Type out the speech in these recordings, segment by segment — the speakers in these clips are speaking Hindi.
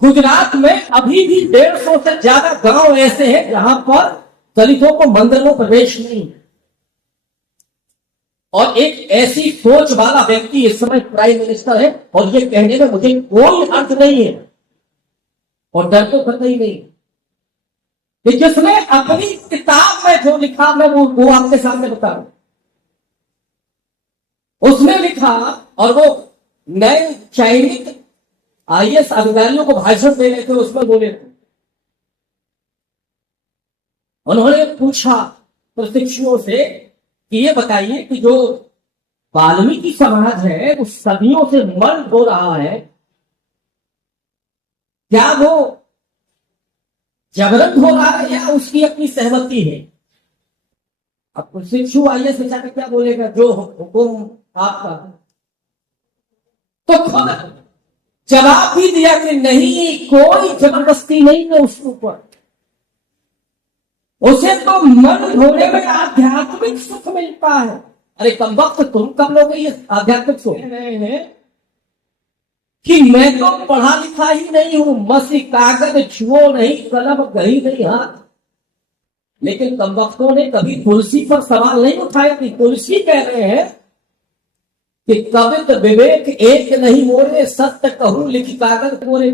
गुजरात में अभी भी 150 से ज्यादा गांव ऐसे हैं जहां पर दलितों को मंदिर में प्रवेश नहीं है। और एक ऐसी सोच वाला व्यक्ति इस समय प्राइम मिनिस्टर है, और ये कहने में मुझे कोई अर्थ नहीं है और डर तो करना ही नहीं कि जिसने अपनी किताब में जो लिखा मैं वो आपके सामने बता रहा हूं। उसने लिखा, और वो नए चयनित आईएएस अधिकारियों को भाषण दे रहे थे, उसमें बोले थे, उन्होंने पूछा प्रशिक्षुओं से कि ये बताइए कि जो वाल्मीकि समाज है वो सदियों से मर्द हो रहा है, क्या वो जबरन हो रहा है या उसकी अपनी सहमति है? अब प्रशिक्षु आईएएस बेचारे क्या बोलेगा, जो हुकुम आपका। तो खुद जवाब भी दिया कि नहीं, कोई जबरदस्ती नहीं है उसके ऊपर, उसे तो मन होने में आध्यात्मिक सुख मिलता है। अरे कम वक्त तुम कब लोग ये आध्यात्मिक सुख रहे हैं कि मैं तो पढ़ा लिखा ही नहीं हूं, मसी कागज छुओ नहीं, कलम गही नहीं हाथ। लेकिन कम वक्तों ने कभी तुलसी पर सवाल नहीं उठाया कि तुलसी कह रहे हैं कि कवित विवेक एक नहीं मोरे, सत्य कहूं लिखी कागज मोरे।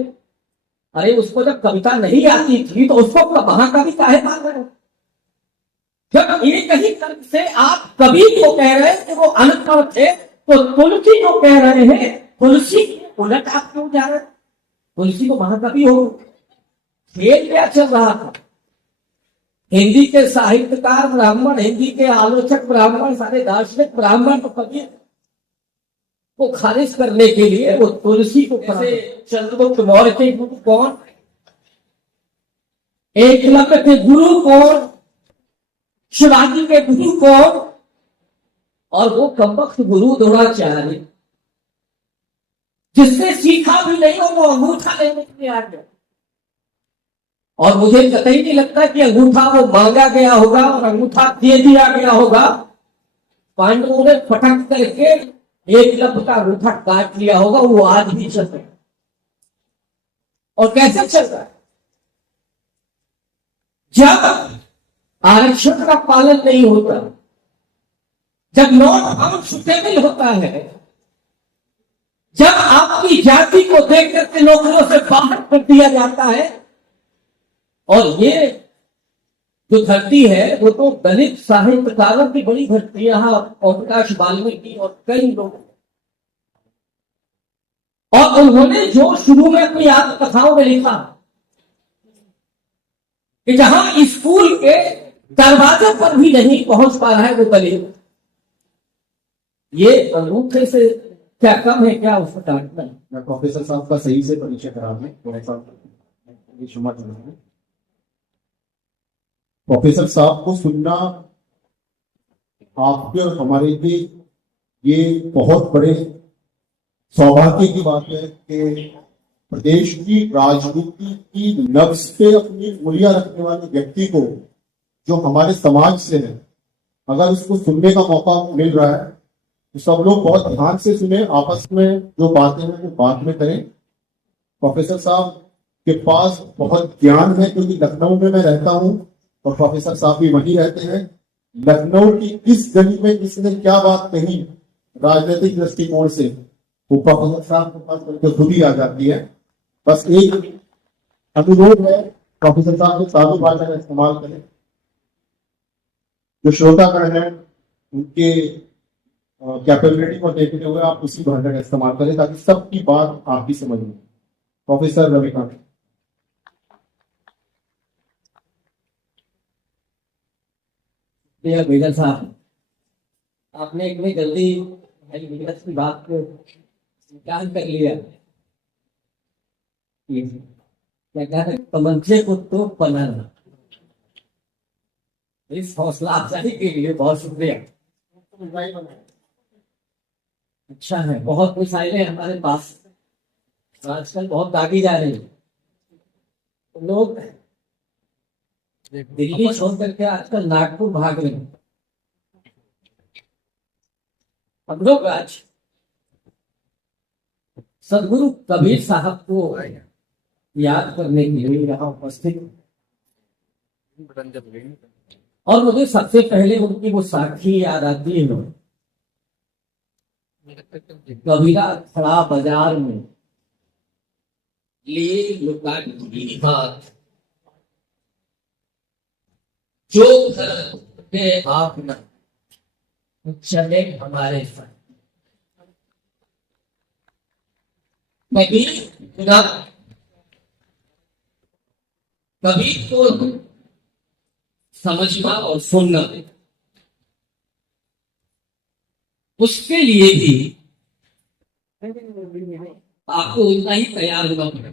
अरे उसको जब कविता नहीं आती थी तो उसको महाकवि काहे मान रहे हो? जब एक ही तर्क से आप कवि को कह रहे हैं कि वो अनपढ़ थे, तो तुलसी को कह रहे हैं, तुलसी उलट आप क्यों जा रहे? तुलसी को महाकवि हो। खेल क्या चल रहा था? हिंदी के साहित्यकार ब्राह्मण, हिंदी के आलोचक ब्राह्मण, सारे दार्शनिक ब्राह्मण तो कवि को खारिज करने के लिए वो तुलसी को, चंद्रगुप्त मौर्य के गुरु कौन, एकलव्य के गुरु कौन, शिवाजी के गुरु कौन, और वो कमबख्त गुरु द्रोणाचार्य, जिसने सीखा भी नहीं और वो अंगूठा लेने के लिए आ गया। और मुझे कतई नहीं लगता कि अंगूठा वो मांगा गया होगा और अंगूठा दे दिया गया होगा। पांडवों ने फटक करके एकलव्य का अंगूठा काट लिया होगा। वो आज भी चल रहा है। और कैसे चल रहा है? जब आरक्षण का पालन नहीं होता, जब नॉट अनसुटेबल होता है, जब आपकी जाति को देख करके नौकरियों से बाहर कर दिया जाता है, और ये जो धरती है वो तो दलित साहित्यकारों की बड़ी धरती है। यहां प्रकाश वाल्मीकि और कई लोग, और उन्होंने जो शुरू में अपनी आत्मकथाओं में लिखा कि जहां स्कूल के दरवाजे पर भी नहीं पहुंच पा रहा है वो दलित, ये अंगूठे से क्या कम है, क्या उसको डांटना है? मैं प्रोफेसर साहब का सही से परिचय करा दें। प्रोफेसर साहब को सुनना आपके और हमारे लिए ये बहुत बड़े सौभाग्य की बात है कि प्रदेश की राजनीति की नब्ज पे अपनी उंगलियां रखने वाले व्यक्ति को, जो हमारे समाज से है, अगर उसको सुनने का मौका मिल रहा है तो सब लोग बहुत ध्यान से सुने। आपस में जो बातें हैं वो बाद में करें। प्रोफेसर साहब के पास बहुत ज्ञान है, क्योंकि लखनऊ में मैं रहता हूं और प्रोफेसर साहब भी वहीं रहते हैं। लखनऊ की किस गली में किसने क्या बात कही राजनीतिक दृष्टिकोण से, वो प्रोफेसर साहब के पास करके खुद ही आ जाती है। बस एक अनुरोध है, प्रोफेसर साहब को साधु भाषा का इस्तेमाल करें। जो श्रोतागण है उनके कैपेबिलिटी को देखते हुए आप उसी भाषा का इस्तेमाल करें ताकि सबकी बात आप भी समझ लें। प्रोफेसर रविकांत। बेगल साहब, आपने इतनी जल्दी विकास की बात को स्वीकार कर लिया। क्या कहते हैं, तमंचे को तो पनाना। इस हौसला अफजाई के लिए बहुत शुक्रिया। अच्छा है, बहुत मिसाइलें हमारे पास आजकल बहुत दागी जा रही है। लोग दिल्ली छोड़ करके आजकल नागपुर भाग रहे हैं। हम लोग आज सदगुरु कबीर साहब को याद करने के लिए यहाँ उपस्थित और मुझे सबसे पहले उनकी वो साखी याद आती है। कबीरा खड़ा बाजार में लिए लुकाई हाथ, जो घर के आप न चले हमारे साथ। कभी ना कभी तो समझना और सुनना, उसके लिए भी आपको उतना ही तैयार होना पड़ेगा।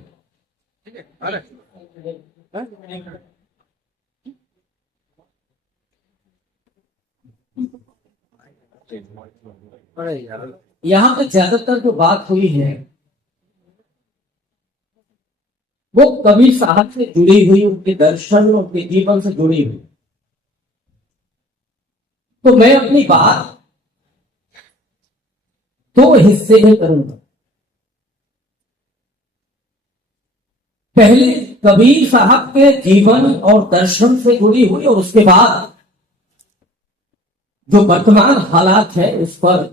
यहाँ पे ज्यादातर जो बात हुई है वो कबीर साहब से जुड़ी हुई, उनके दर्शन, उनके जीवन से जुड़ी हुई। तो मैं अपनी बात दो हिस्से में करूंगा। पहले कबीर साहब के जीवन और दर्शन से जुड़ी हुई, और उसके बाद जो वर्तमान हालात है उस पर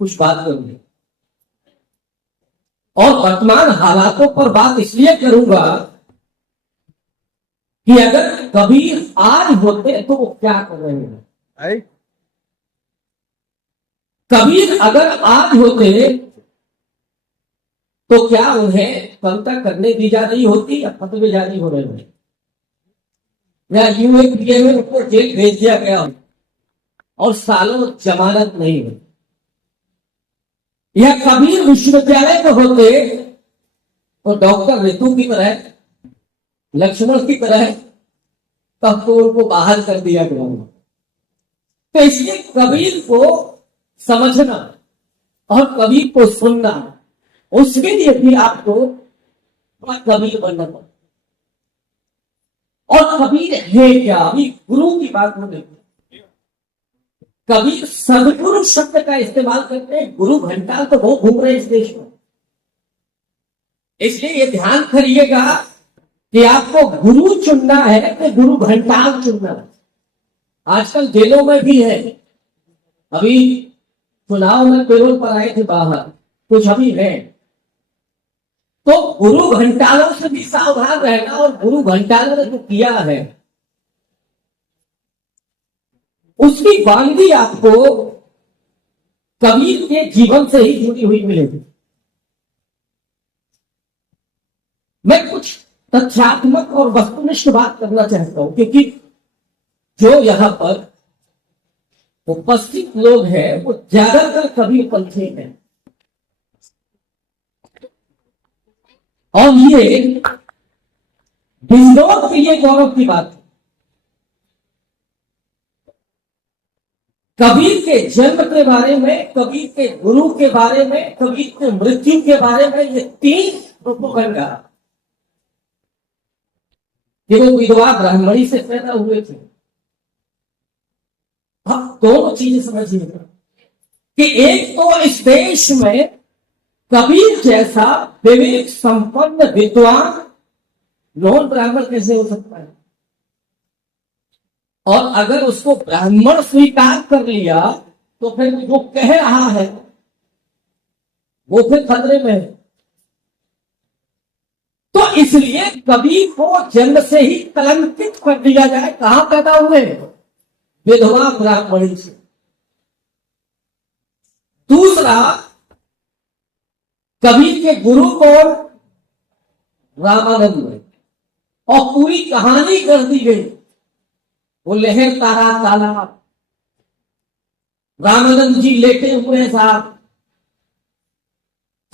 कुछ बात करूंगी। और वर्तमान हालातों पर बात इसलिए करूंगा कि अगर कबीर आज होते तो वो क्या कर रहे हैं। कबीर अगर आज होते तो क्या उन्हें कविता करने दी जा रही होती या फतवे जारी हो रहे होते, या यूं किए हुए उनको जेल भेज दिया गया और सालों जमानत नहीं हुई, या कबीर विश्वविद्यालय में होते तो डॉक्टर ऋतु की तरह, लक्ष्मण की तरह तब तो उनको बाहर कर दिया गया। तो इसलिए कबीर को समझना और कबीर को सुनना, उसके लिए भी आपको कबीर बनना पड़ता। और कबीर है क्या, अभी गुरु की बात में देखो, कबीर सदगुरु शब्द का इस्तेमाल करते हैं। गुरु घंटाल तो बहुत घूम रहे हैं इस देश में, इसलिए ये ध्यान करिएगा कि आपको गुरु चुनना है कि गुरु घंटाल चुनना है। आजकल जेलों में भी है, अभी चुनाव में पेरोल पर आए थे बाहर, कुछ अभी है। तो गुरु घंटालों से भी सावधान रहना, और गुरु घंटालों ने जो किया है उसकी वानगी आपको कबीर के जीवन से ही जुड़ी हुई मिलेगी। मैं कुछ तथ्यात्मक और वस्तुनिष्ठ बात करना चाहता हूं, क्योंकि जो यहां पर उपस्थित लोग हैं वो ज्यादातर कबीर पंथी हैं, और ये बिजनौर के लिए गौरव की बात है। कबीर के जन्म के बारे में, कबीर के गुरु के बारे में, कबीर के मृत्यु के बारे में ये तीन प्रोपोगंडा कि वो विधवा ब्राह्मणी से पैदा हुए थे। आप दोनों चीजें समझिएगा कि एक तो इस देश में कबीर जैसा विवेक संपन्न विद्वान नॉन ब्राह्मण कैसे हो सकता है, और अगर उसको ब्राह्मण स्वीकार कर लिया तो फिर जो कह रहा है वो फिर खतरे में है। तो इसलिए कबीर को जन्म से ही कलंकित कर दिया जाए। कहां पैदा हुए, विधवा ब्राह्मणी से। दूसरा, कबीर के गुरु कौन, रामानंद में, और पूरी कहानी कर दी गई। वो लहर तारा तालाब, रामानंद जी लेटे हुए साहब,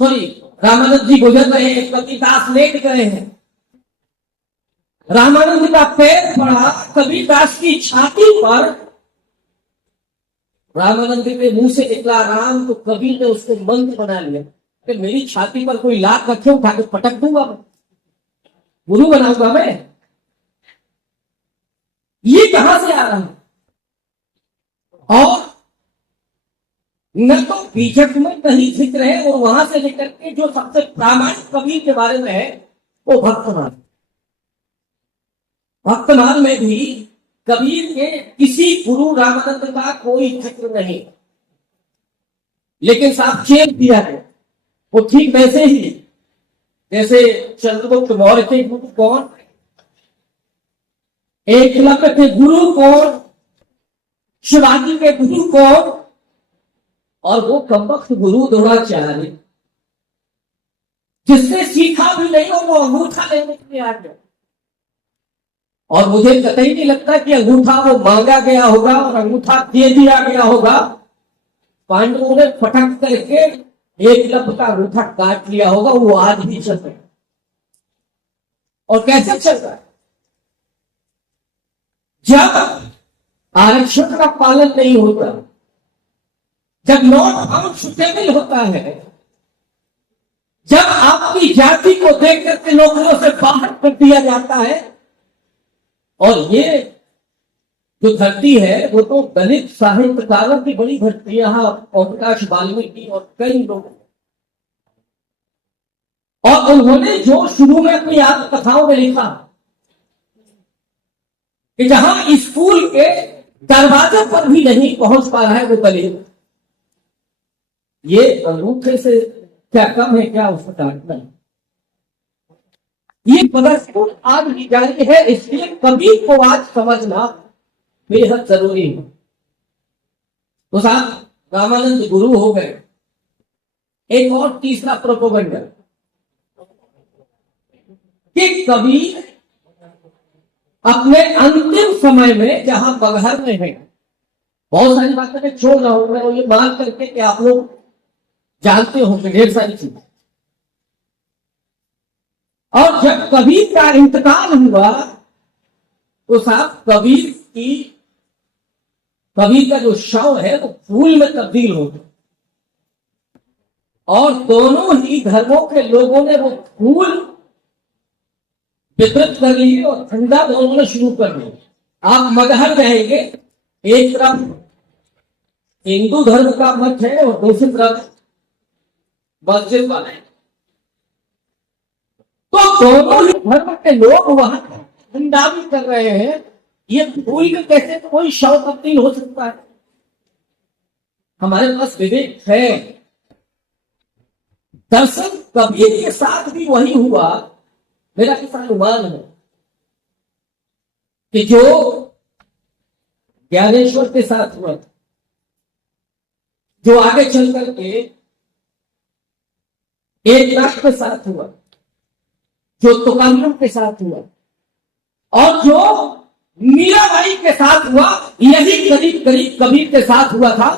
सॉरी रामानंद जी गुजर रहे हैं, कबीरदास लेट गए हैं, रामानंद का पैर पड़ा कबीरदास की छाती पर, रामानंद के मुंह से निकला राम, तो कबीर ने उसको मंत्र बना लिया कि मेरी छाती पर कोई लात रखे, उठा के पटक दूंगा, गुरु बनाऊंगा मैं। ये कहां से आ रहा है? और न तो बीजक में कहीं जिक्र है, और वहां से लेकर के जो सबसे प्रामाणिक कबीर के बारे में है वो भक्तमाल। भक्तमाल में भी कबीर के किसी गुरु रामानंद का कोई जिक्र नहीं, लेकिन साफ चेक दिया है वो ठीक वैसे ही जैसे चंद्रगुप्त मौर्य के गुरु कौन, एकलव्य के गुरु कौन, शिवाजी के गुरु कौन, और वो कमबख्त गुरु द्रोणाचार्य जिसने सीखा भी नहीं और वो अंगूठा लेने के लिए आ गया। और मुझे कतई नहीं लगता कि अंगूठा वो मांगा गया होगा और अंगूठा दे दिया गया होगा। पांडवों ने फटक करके एकलव्य का अंगूठा काट लिया होगा। वो आज भी चल रहा है। और कैसे चल रहा है? जब आरक्षण का पालन नहीं होता, जब नॉट फाउंड सुटेबल होता है, जब आपकी जाति को देख करके नौकरियों से बाहर कर दिया जाता है, और ये जो धरती है वो तो दलित साहित्यकारों की बड़ी धरती है। यहां प्रकाश वाल्मीकि और कई लोग, और उन्होंने जो शुरू में अपनी आत्मकथाओं में लिखा कि जहां स्कूल के दरवाजे पर भी नहीं पहुंच पा रहा है वो दलित, ये अंगूठे से क्या कम है, क्या उसको डांटना है? ये प्रदर्शन आज भी जारी है। इसलिए कबीर को आज समझना बेहद जरूरी है। तो साहब रामानंद गुरु हो गए। एक और तीसरा प्रोपोगंडा कि कबीर अपने अंतिम समय में जहां मगहर में है, बहुत सारी बातें मैं छोड़ रहा हूं, मैं ये मान करके कि आप लोग जानते होंगे ढेर सारी चीजें। और जब कबीर का इंतकाल हुआ तो साहब कबीर का जो शव है वो फूल में तब्दील हो गया, और दोनों ही धर्मों के लोगों ने वो फूल वितरित कर लिए और ठंडा दोनों ने शुरू कर दिया। आप मगहर रहेंगे, एक तरफ हिंदू धर्म का मत है और दूसरी तरफ मस्जिद वाले, तो दोनों ही धर्म के लोग वहां ठंडा भी कर रहे हैं। ये फूल के कैसे तो वही शव तब्दील हो सकता है? हमारे पास विवेक है। दरअसल कबीर के साथ भी वही हुआ। मेरा ऐसा अनुमान है कि जो ज्ञानेश्वर के साथ हुआ, जो आगे चल करके एकनाथ के साथ हुआ, जो तुकाराम के साथ हुआ, और जो मीराबाई के साथ हुआ, यही करीब करीब कबीर के साथ हुआ था।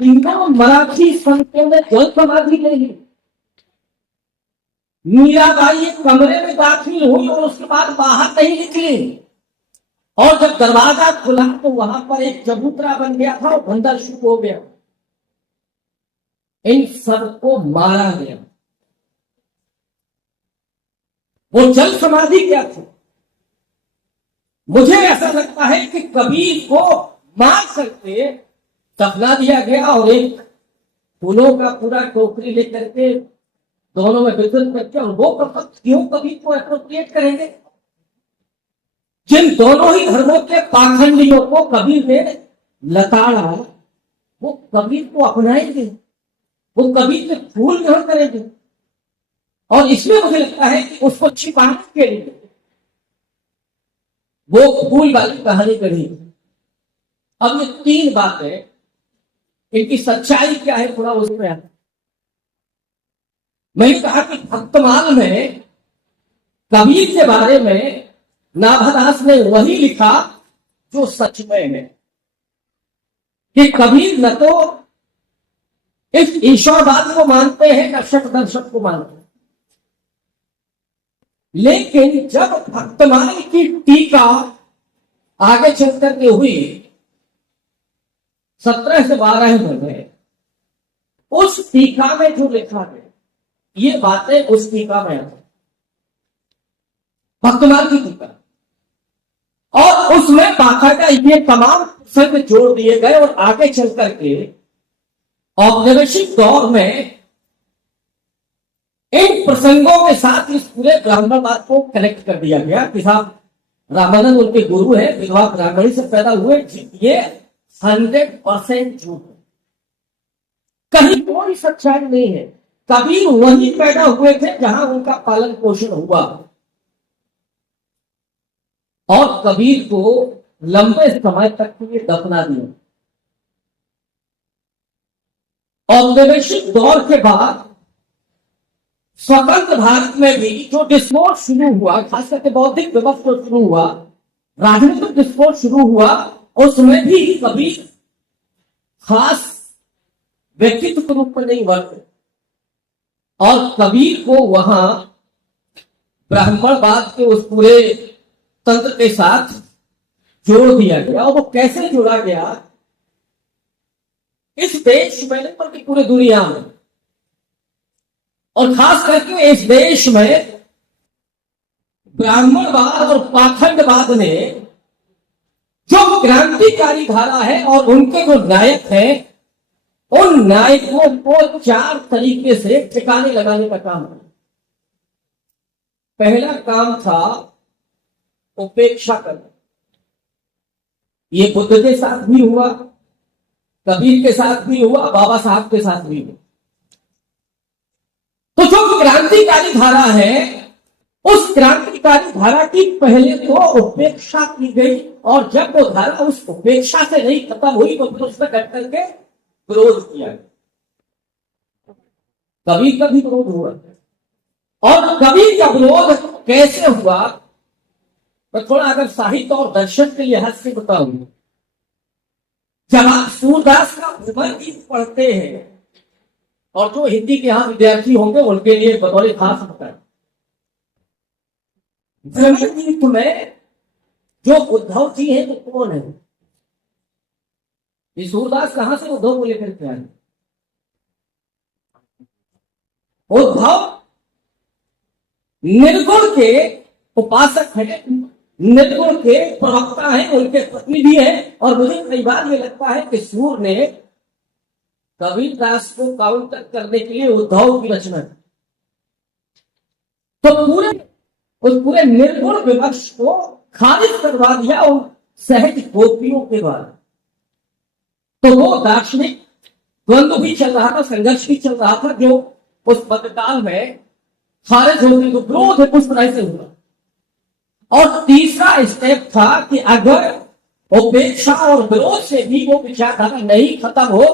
इनको मराठी संतों ने जल समाधि ले ली। मीराबाई एक कमरे में दाखिल हुई और उसके बाद बाहर नहीं निकली, और जब दरवाजा खुला तो वहां पर एक चबूतरा बन गया था और बंदर शुरू हो गया। इन सबको मारा गया। वो जल समाधि क्या थी? मुझे ऐसा लगता है कि कबीर को मार करके दफना दिया गया और एक फूलों का पूरा टोकरी लेकर के दोनों में वितरित करके, और वो क्यों कबीर को एप्रोप्रिएट करेंगे? जिन दोनों ही धर्मों के पाखंडियों को कबीर ने लताड़ा, वो कबीर को अपनाएंगे, वो कबीर के फूल ग्रहण करेंगे। और इसमें मुझे लगता है कि उसको छिपाने के लिए वो फूल वाली कहानी करी। अब ये तीन बातें, इनकी सच्चाई क्या है थोड़ा उसमें आता। मैंने कहा कि भक्तमाल में कबीर के बारे में नाभादास ने वही लिखा जो सच में है, कि कबीर न तो इस ईश्वरवाद को मानते हैं न शक दर्शक को मानते हैं, लेकिन जब भक्तमाल की टीका आगे चल करके हुई 17 से 12 में, उस टीका में जो लिखा है ये बातें उस टीका में आती, भक्तमाल की टीका, और उसमें बाकायदा ये तमाम प्रसंग जोड़ दिए गए। और आगे चल करके औपनिवेशिक दौर में इन प्रसंगों के साथ इस पूरे ब्राह्मणवाद को कनेक्ट कर दिया गया कि साहब रामानंद उनके गुरु है, विधवा ब्राह्मणी से पैदा हुए, ये 100% झूठ है, कहीं कोई सच्चाई नहीं है। कबीर वहीं पैदा हुए थे जहां उनका पालन पोषण हुआ, और कबीर को लंबे समय तक के लिए दफना दिया। औपनिवेशिक दौर के बाद स्वतंत्र भारत में भी जो डिस्कोर्स शुरू हुआ, खास करके बौद्धिक विपक्ष जो शुरू हुआ, राजनीतिक डिस्कोर्स शुरू हुआ, उसमें भी कबीर खास व्यक्तित्व के रूप में नहीं बने, और कबीर को वहां ब्राह्मणवाद के उस पूरे तंत्र के साथ जोड़ दिया गया। और वो कैसे जोड़ा गया, इस देश में नहीं बल्कि पूरी दुनिया में, और खास करके इस देश में ब्राह्मणवाद और पाखंडवाद ने जो क्रांतिकारी धारा है और उनके जो नायक हैं, उन नायकों को 4 तरीके से ठिकाने लगाने का काम है। पहला काम था उपेक्षा करना। ये बुद्ध के साथ भी हुआ, कबीर के साथ भी हुआ, बाबा साहब के साथ भी हुआ। तो जो क्रांतिकारी धारा है, उस क्रांतिकारी धारा की पहले तो उपेक्षा की गई, और जब वो धारा उस उपेक्षा से नहीं खत्म हुई तो फिर उसमें कट करके विरोध किया गया। कबीर का भी विरोध हुआ, और कबीर का विरोध कैसे हुआ, मैं थोड़ा अगर साहित्य और दर्शन के लिहाज से बताऊंगा। जब आप सूरदास का भ्रमर गीत पढ़ते हैं, और जो हिंदी के यहाँ विद्यार्थी होंगे उनके लिए बतौर खास बताएं, भ्रमर गीत में जो उद्धव जी हैं तो कौन है? ये सूरदास कहां से उद्धव को लेकर के आए? उद्धव निर्गुण के उपासक है, निर्गुण के प्रवक्ता हैं, उनके प्रतिनिधि हैं। और मुझे कई बार ये लगता है कि सूर ने कबीरदास को काउंटर करने के लिए उद्धव की रचना की, तो उस पूरे निर्गुण विपक्ष को खारिज करवा दिया उन सहज गोपियों के द्वारा। तो वो दार्शनिक द्वंद्व भी चल रहा था, संघर्ष भी चल रहा था, जो उस पदकाल में खारिज होने को विरोध उस तरह से हुआ। और तीसरा स्टेप था कि अगर उपेक्षा और विरोध से भी वो विचारधारा नहीं खत्म हो,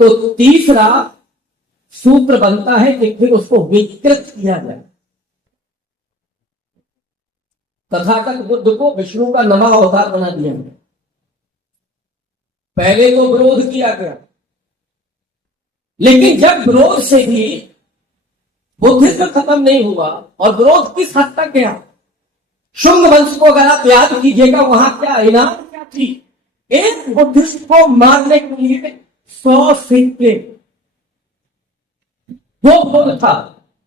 तो तीसरा सूत्र बनता है कि फिर उसको विकृत किया जाए। तथागत बुद्ध को विष्णु का नवा अवतार बना दिया गया। पहले तो विरोध किया गया, लेकिन जब विरोध से भी बुद्धिज्म खत्म नहीं हुआ, और विरोध किस हद तक गया, शुंग वंश को अगर आप याद कीजिएगा, वहां क्या इनाम क्या थी? एक बुद्धिस्ट को मारने के लिए 100 सिक्के, वो बुद्ध था।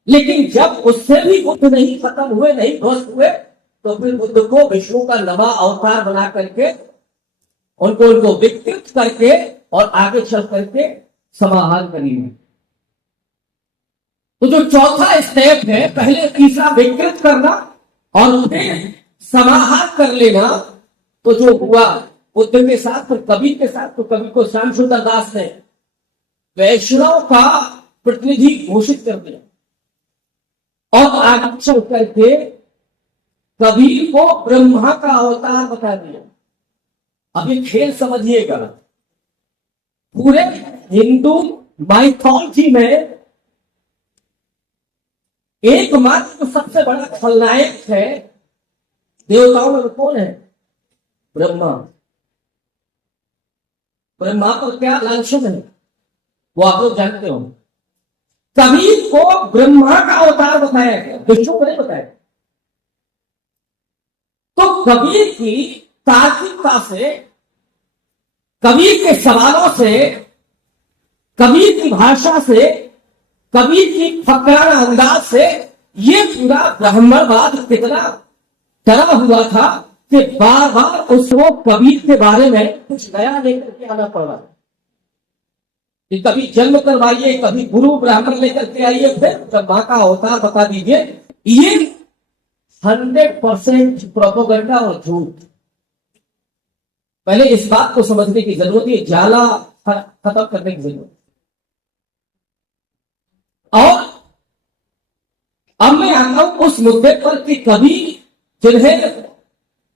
लेकिन जब उससे भी बुद्ध नहीं खत्म हुए, नहीं ध्वस्त हुए, तो फिर बुद्ध को विष्णु का नवा अवतार बना करके उनको विकृत करके और आगे चल करके समाहार करिए। तो जो चौथा स्टेप है, पहले तीसरा विकृत करना और फिर समाहार कर लेना, तो जो हुआ बुद्ध के साथ, फिर कबीर के साथ, तो कबीर को श्याम सुंदर दास ने वैष्णव का प्रतिनिधि घोषित कर दिया, और आगे चल करके कबीर को ब्रह्मा का अवतार बता दिया। अब ये खेल समझिएगा, पूरे हिंदू माइथोलॉजी में एकमात्र सबसे बड़ा खलनायक है देवताओं में, कौन है? ब्रह्मा। ब्रह्मा पर क्या लांछन है वो आप लोग जानते हो। कबीर को ब्रह्मा का अवतार बताया गया, विष्णु को नहीं बताया। तो कबीर की तार्किकता से, कबीर के सवालों से, कबीर की भाषा से, कबीर की फकराना अंदाज से ये पूरा ब्राह्मणवाद कितना डरा हुआ था कि बार बार उसको कबीर के बारे में कुछ नया लेकर के आना पड़ रहा। कि कभी जन्म करवाइए, कभी गुरु ब्राह्मण लेकर के आइए, फिर जब माँ का होता बता दीजिए। ये 100% प्रोपोगंडा और झूठ। पहले इस बात को समझने की जरूरत है, जाला खत्म करने की जरूरत। और अब मैं आता हूं उस मुद्दे पर कि कभी जिन्हें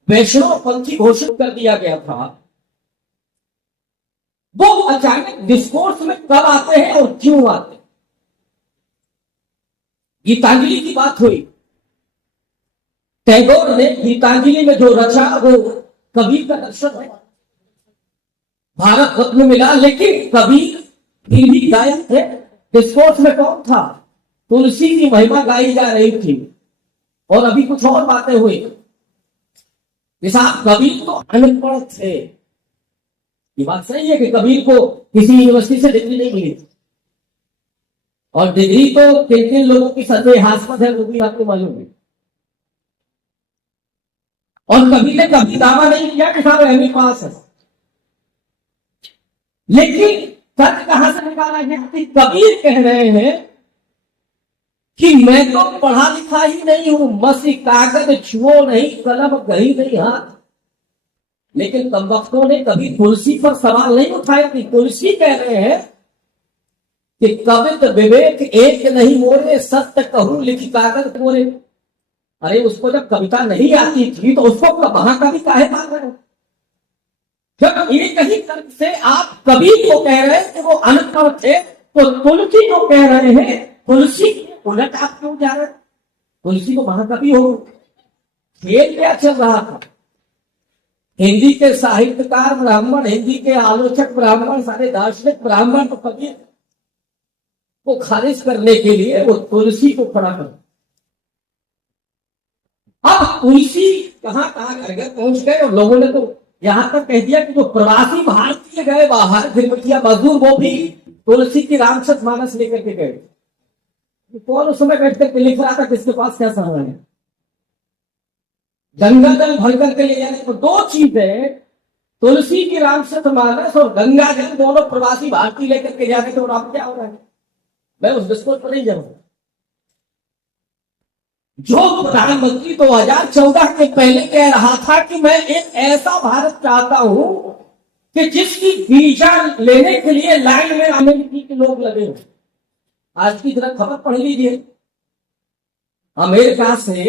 वैष्णव पंथी घोषित कर दिया गया था, वो अचानक डिस्कोर्स में कब आते हैं और क्यों आते हैं। गीतांजलि की बात हुई, टैगोर ने गीतांजलि में जो रचा वो कबीर का दर्शन है, भारत रत्न मिला, लेकिन कबीर फिर भी गायक थे। डिस्कोर्स में कौन था? तुलसी की महिमा गाई जा रही थी और अभी कुछ और बातें हुई। साहब कबीर तो अनपढ़ थे, ये बात सही है कि कबीर को किसी यूनिवर्सिटी से डिग्री नहीं मिली, और डिग्री तो किन किन लोगों की संदेहास्पद है वो भी आपको मालूम है। और कबीर ने कभी दावा नहीं किया कि साहब एमए पास है, लेकिन तर्क कहां से निकाला गया? कबीर कह रहे हैं कि मैं तो पढ़ा लिखा ही नहीं हूं, मसी कागज छुओ नहीं, कलम गही नहीं हाथ। लेकिन कम वक्तों ने कभी तुलसी पर सवाल नहीं उठाया कि तुलसी कह रहे हैं कि कवित विवेक एक नहीं मोरे, सत्य कहूं लिखी कागज मोरे। अरे उसको जब कविता नहीं आती थी तो उसको महाकवि काहे मान रहे हैं? जब एक ही तर्क से आप कबीर को कह रहे हैं कि वो अनपढ़ थे, तो तुलसी को कह रहे हैं तुलसी उलट आप क्यों जा रहे? तुलसी को महाकवि हो। खेल क्या चल रहा था? हिंदी के साहित्यकार ब्राह्मण, हिंदी के आलोचक ब्राह्मण, सारे दार्शनिक ब्राह्मण तो कबीर को खारिज करने के लिए वो तुलसी को खड़ा कर। अब तुलसी कहां कहां घर पहुंच गए, और लोगों ने तो यहां तक कह दिया कि जो प्रवासी भारतीय गए बाहर, गिरमिटिया मजदूर, वो भी तुलसी की रामचरितमानस लेकर के गए। कौन उस समय बैठ करके लिख रहा था किसके पास क्या सामान है? गंगा जल भर करके ले जाने को दो चीजें, तुलसी की रामचरितमानस और गंगा जल, दोनों प्रवासी भारतीय लेकर के जाने को। आप क्या हो रहा है? मैं उस डिस्कोर्स पर नहीं जाऊंगा। जो प्रधानमंत्री 2014 के पहले कह रहा था कि मैं एक ऐसा भारत चाहता हूं कि जिसकी वीजा लेने के लिए लाइन में अमेरिकी के लोग लगे हो। आज की तरह खबर पढ़ लीजिए, अमेरिका से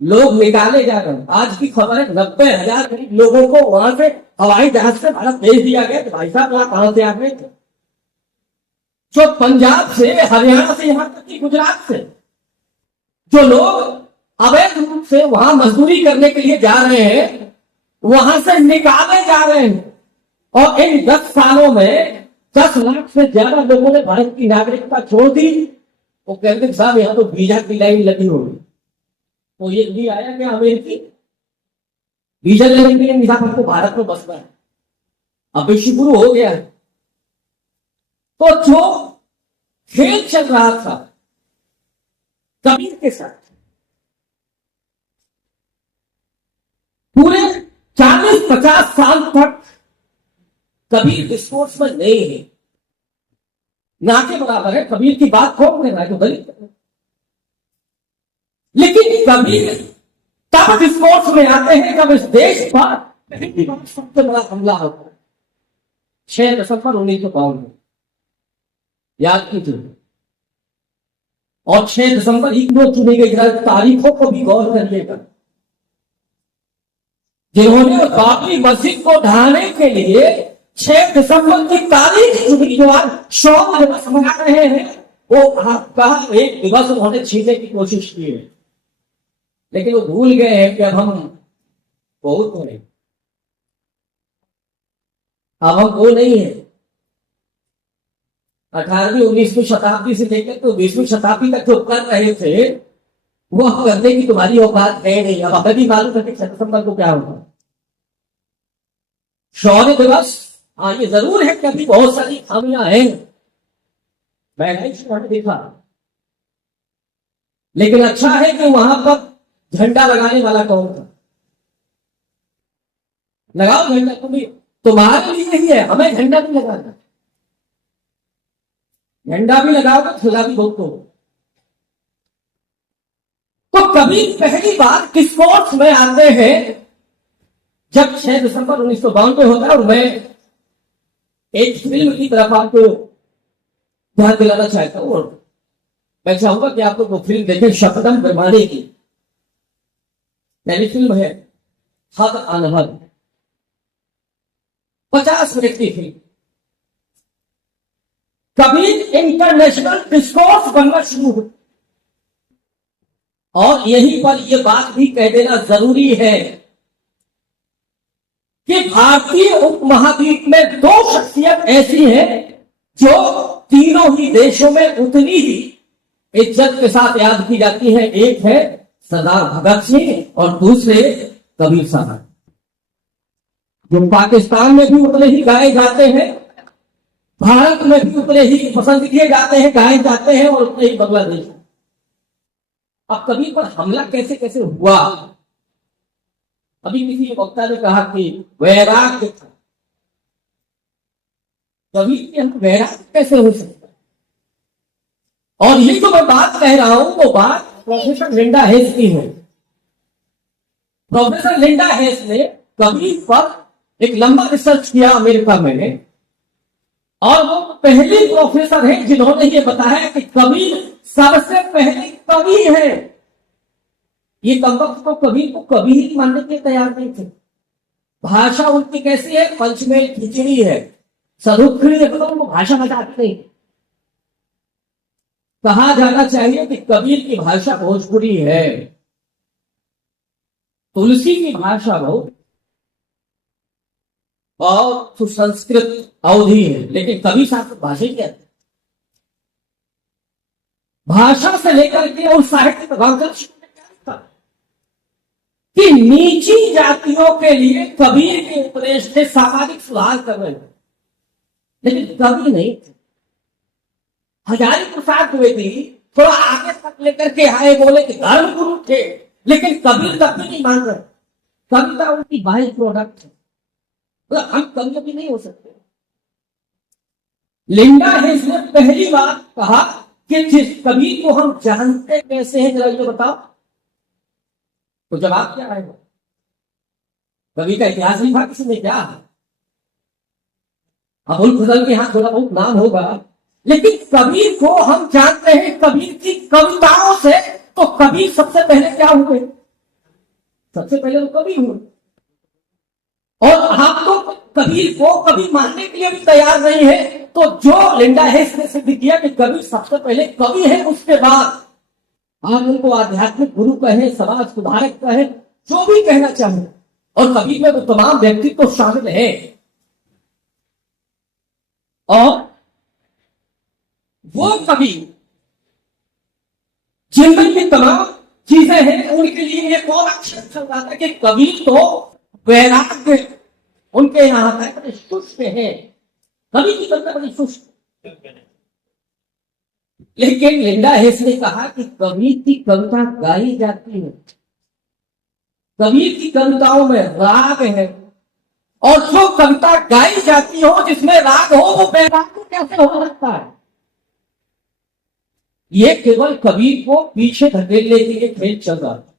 लोग निकाले जा रहे हैं। आज की खबर है 90,000 करीब लोगों को वहां से हवाई जहाज से भारत भेज दिया गया। भाई साहब वहां कहां से आ गए थे? जो पंजाब से, हरियाणा से, यहां तक कि गुजरात से जो लोग अवैध रूप से वहां मजदूरी करने के लिए जा रहे हैं, वहां से निकाले जा रहे हैं। और इन 10 सालों में 10 लाख से ज्यादा लोगों ने भारत की नागरिकता छोड़ दी। वो कहते साहब यहां तो वीजा की लाइन लगी होगी। तो ये भी आया कि अमेरिकी वीजा लेने के लिए निशान हमको भारत में बसना है। अब विश्व शुरू हो गया है। तो जो खेल चल रहा था कबीर के साथ, पूरे 40-50 साल तक कबीर डिस्कोर्स में नहीं है, ना के बराबर है। कबीर की बात कौन कर रहा है? तो दलित। लेकिन कबीर तब डिस्कोर्स में आते हैं जब इस देश पर सबसे बड़ा हमला होता है। 6 दिसंबर 1952 में, याद कीजिए। और 6 दिसंबर ही क्यों चुनी गई? तारीखों को भी गौर करिएगा। जिन्होंने बाबरी मस्जिद को ढाने के लिए 6 दिसंबर की तारीख चुनी, जो आज शौक दिवस मना रहे हैं, वो आपका एक दिवस उन्होंने छीनने की कोशिश की है। लेकिन वो भूल गए हैं कि अब हम बहुत हो रहे, अब हम वो नहीं है। 18वीं 19वीं शताब्दी से लेकर तो 20वीं शताब्दी तक जो कर रहे थे वो करने की तुम्हारी औकात है नहीं। अब हमें भी मालूम है कि 6 दिसंबर को क्या होगा। शौर्य दिवस, हाँ ये जरूर है कि अभी बहुत सारी खामियां हैं, मैंने देखा। लेकिन अच्छा है कि वहां पर झंडा लगाने वाला कौन था? लगाओ झंडा। तुम्हारे लिए ही है, हमें झंडा नहीं लगाना। झंडा भी लगाओ तो सजा भी भुगतो। तो कभी पहली बार डिस्कोर्स में आते हैं जब 6 दिसंबर 1992 होता है, और मैं एक फिल्म की तरफ आपको ध्यान दिलाना चाहता हूं, और मैं चाहूंगा कि आप लोग वो फिल्म देखें, शबनम बिरमानी की पहली फिल्म है हद अनहद, 50 मिनट की फिल्म। कभी इंटरनेशनल डिस्कोर्स बनना शुरू हो, और यहीं पर यह बात भी कह देना जरूरी है कि भारतीय उपमहाद्वीप में 2 शख्सियत ऐसी हैं जो तीनों ही देशों में उतनी ही इज्जत के साथ याद की जाती है। एक है सरदार भगत सिंह और दूसरे कबीर साहब, जो पाकिस्तान में भी उतने ही गाए जाते हैं, भारत में भी उतने ही पसंद किए जाते हैं, गाए जाते हैं, और उतने ही बांग्लादेश में। अब कबीर पर हमला कैसे कैसे हुआ? अभी किसी वक्ता ने कहा कि वैराग्य था। कबीर के हम वैराग्य कैसे हो सकता है? और ये जो मैं बात कह रहा हूं वो बात प्रोफेसर लिंडा हेस की है। प्रोफेसर लिंडा हेस ने कबीर पर एक लंबा रिसर्च किया अमेरिका में, और वो पहले प्रोफेसर हैं जिन्होंने ये बताया कि कबीर सबसे पहले कवि है। ये कमबख्त तो कबीर को कभी ही मानने के लिए तैयार नहीं थे। भाषा उनकी कैसी है? पंचमेल खिचड़ी है, सरुखड़ी है, तो उनको भाषा बताते नहीं। कहा जाना चाहिए कि कबीर की भाषा भोजपुरी है, तुलसी की भाषा बहुत और सुसंस्कृत अवधि है, लेकिन कबीर साहब भाषा ही कहते, भाषा से लेकर के और साहित्य प्रभाव कि नीची जातियों के लिए कबीर के उपदेश थे सामाजिक सुधार करने में, लेकिन कवि नहीं थे। हजारी प्रसाद द्विवेदी थोड़ा आगे तक लेकर के आए, बोले कि धर्म गुरु थे, लेकिन कबीर कभी नहीं मान रहे। कविता उनकी बाई प्रोडक्ट है, मतलब हम कभी भी नहीं हो सकते। लिंडा हेस ने पहली बार कहा कि जिस कबीर को हम जानते कैसे हैं, जरा ये बताओ। तो जवाब क्या आएगा? कवि का इतिहास लिखा किसी ने क्या? अबुल फजल के यहां थोड़ा बहुत नाम होगा, लेकिन कबीर को हम जानते हैं कबीर की कविताओं से। तो कबीर सबसे पहले क्या हुए? सबसे पहले तो कवि हुए, और आप तो कबीर को कभी मानने के लिए भी तैयार नहीं है। तो जो लिंडा हेस ने सिद्ध किया कि कबीर सबसे पहले कवि है, उसके बाद आप उनको आध्यात्मिक गुरु कहें, समाज सुधारक कहें, जो भी कहना चाहें, और कबीर में वो तमाम व्यक्तित्व तो शामिल है। और वो कवि जिनमें ये तमाम चीजें हैं, उनके लिए एक और अक्षर चल रहा था कि कबीर तो वैराग्य उनके यहां है, बड़े शुष्क है। कवि की कविता बड़ी शुष्क, लेकिन लिंडा हेस ने कहा कि कबीर की कविता गाई जाती है, कबीर की कविताओं में राग है, और जो कविता गाई जाती हो जिसमें राग हो वो बेराग कैसे हो सकता है? ये केवल कबीर को पीछे धकेलने के लिए खेल चल रहा था।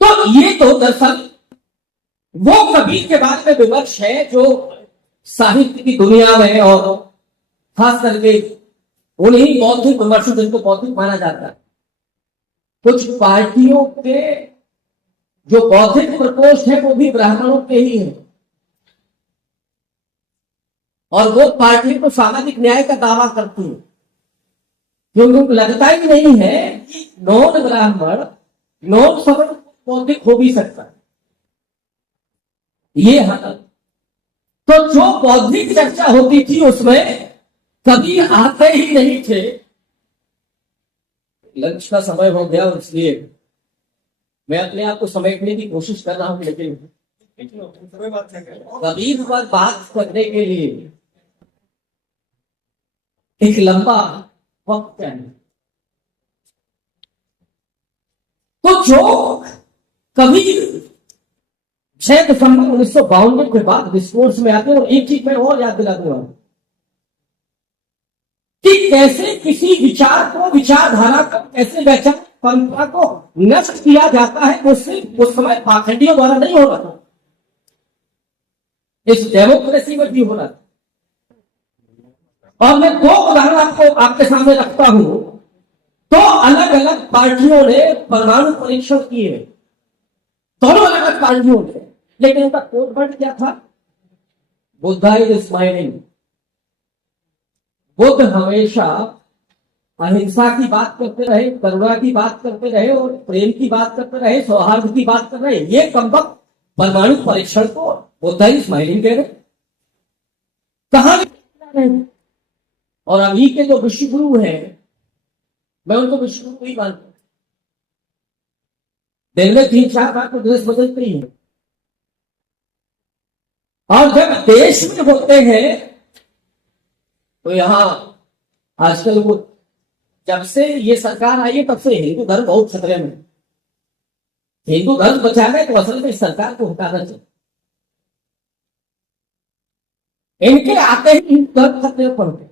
तो ये तो दरअसल वो कबीर के बारे में विमर्श है जो साहित्य की दुनिया में, और खास करके उन्हीं बौद्धिक विमर्शों जिनको बौद्धिक माना जाता है, कुछ पार्टियों के जो बौद्धिक प्रकोष्ठ है वो भी ब्राह्मणों के ही है, और वो पार्टी तो सामाजिक न्याय का दावा करती है, क्योंकि उनको लगता ही नहीं है कि नॉन ब्राह्मण नॉन सवर्ण बौद्धिक हो भी सकता है। ये हालत, तो जो बौद्धिक चर्चा होती थी उसमें कभी आते ही नहीं थे। लंच का समय हो गया, इसलिए मैं अपने आप को समेटने की कोशिश कर रहा हूं, लेकिन कबीर पर बात करने के लिए एक लंबा वक्त चाहिए। तो जो कबीर 6 दिसंबर 1952 के बाद डिस्कोर्स में आते हैं, और एक चीज मैं और याद दिला दूंगा कि कि कैसे किसी विचार को, विचारधारा को, कैसे वैचारिक परंपरा को नष्ट किया जाता है, वो सिर्फ उस समय पाखंडियों द्वारा नहीं हो रहा था, इस डेमोक्रेसी में भी हो रहा था। और मैं दो उदाहरण आपको आपके सामने रखता हूं। तो अलग अलग पार्टियों ने परमाणु परीक्षण किए, दोनों अलग अलग पार्टियों ने, लेकिन उनका कोड वर्ड क्या था? Buddha is smiling. बुद्ध हमेशा अहिंसा की बात करते रहे, करुणा की बात करते रहे और प्रेम की बात करते रहे, सौहार्द की बात कर रहे। ये कमबख्त परमाणु परीक्षण को बुद्धा इज स्माइलिंग कह रहे, कहां रहे? और अभी के जो विश्व गुरु हैं, मैं उनको विश्व गुरु ही मानता हूं। दिन में 3-4 बार तो ड्रेस बदलते ही है। और जब देश में होते हैं तो यहां आजकल वो, जब से ये सरकार आई है तब से हिंदू धर्म बहुत खतरे में। हिंदू धर्म बचाने तो असल में सरकार को हटाना चाहिए। इनके आते ही हिंदू धर्म खतरे में पड़ते।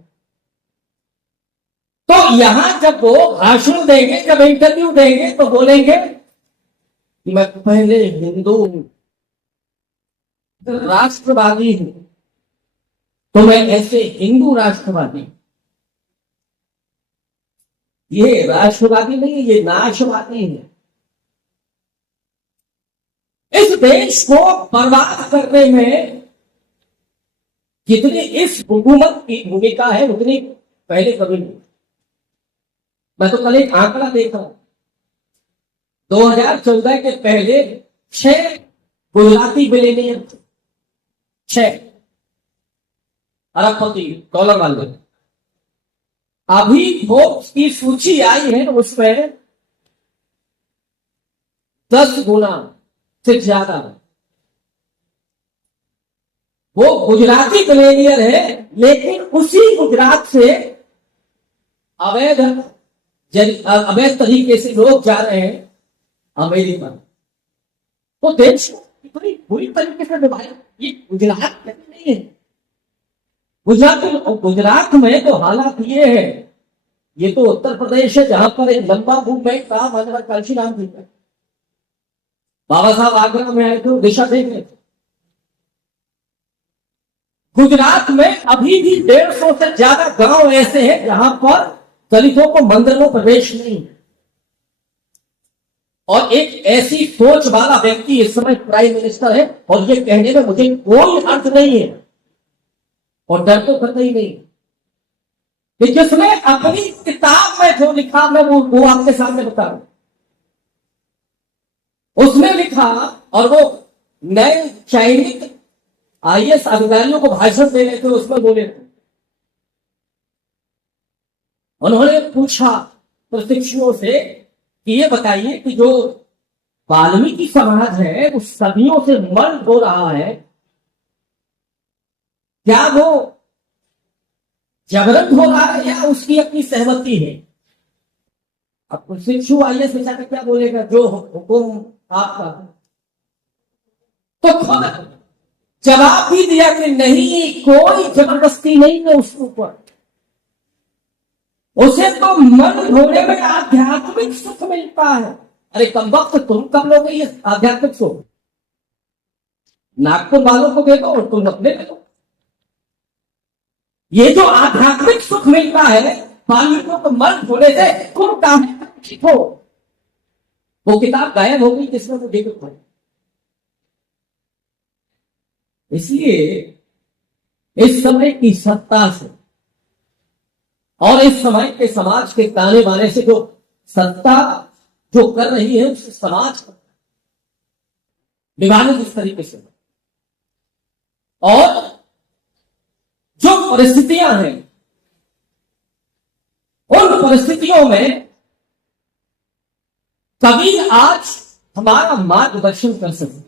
तो यहां जब वो भाषण देंगे, जब इंटरव्यू देंगे, तो बोलेंगे कि मैं पहले हिंदू राष्ट्रवादी हूं, तो मैं ऐसे हिंदू राष्ट्रवादी। ये राष्ट्रवादी नहीं है, ये नाशवादी है। इस देश को बर्बाद करने में जितनी इस हुकूमत की भूमिका है उतनी पहले कभी नहीं। मैं तो कल एक आंकड़ा देख रहा हूं, 2014 के पहले 6 गुजराती बिलियनियर, 6 अरबपति डॉलर वाले। अभी फोर्ब्स की सूची आई है, उसमें 10 गुना से ज्यादा वो गुजराती बिलियनियर है, लेकिन उसी गुजरात से अवैध तरीके से लोग जा रहे हैं अमेरिका। तो देश इतनी बुरी तरीके से डिवाइड, ये गुजरात में नहीं है। गुजरात में तो हालात ये है, ये तो उत्तर प्रदेश है जहां पर एक लंबा मूवमेंट था, महात्मा कांशीराम जी का। बाबा साहब आगरा में आए थे, दिशा देख रहे थे। गुजरात में अभी भी 150 से ज्यादा गांव ऐसे हैं जहां पर दलितों को मंदिर में प्रवेश नहीं। और एक ऐसी सोच वाला व्यक्ति इस समय प्राइम मिनिस्टर है, और ये कहने में मुझे कोई अर्थ नहीं है और डर तो करता ही नहीं कि जिसने अपनी किताब में जो लिखा, मैं वो आपके सामने बता रहा हूं। उसने लिखा और वो नए चयनित आईएएस अधिकारियों को भाषण दे रहे थे, उसमें बोले थे, उन्होंने पूछा प्रशिक्षुओं से कि ये बताइए कि जो वाल्मीकि समाज है उस सदियों से मर्द हो रहा है, क्या वो जबरन हो रहा है या उसकी अपनी सहमति है? अब प्रशिक्षु आईएएस बेचारा क्या बोलेगा, जो हुक्म आपका। तो खुद जवाब भी दिया कि नहीं, कोई जबरदस्ती नहीं है उसके ऊपर, उसे तो मन धोने में आध्यात्मिक सुख मिलता है। अरे कम वक्त तुम कब लोगे ये आध्यात्मिक सुख? नागपुर वालों को दे दो और तुम अपने दे दो। ये जो आध्यात्मिक सुख मिलता है वाल्मीकियों को मन धोने से, तुम काहे हो? वो किताब गायब हो गई जिसमें वो देखो पड़े। इसलिए इस समय की सत्ता से और इस समय के समाज के ताने बाने से जो सत्ता जो कर रही है, उस समाज को विभाजन इस तरीके से, और जो परिस्थितियां हैं उन परिस्थितियों में कभी आज हमारा मार्गदर्शन कर सके।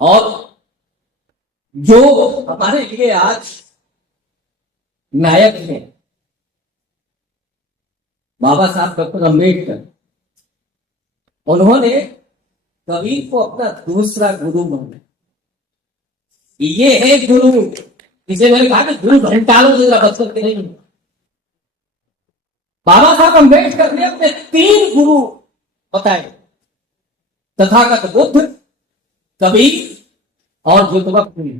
और जो हमारे लिए आज नायक हैं, बाबा साहब डॉक्टर अम्बेडकर, उन्होंने कबीर को अपना दूसरा गुरु माना। ये है गुरु इसे मैंने कहा कि गुरु घंटालों से जरा बच करके नहीं। बाबा साहब अम्बेडकर ने अपने 3 गुरु बताए, तथागत बुद्ध, कबीर और बुद्धवक हुई।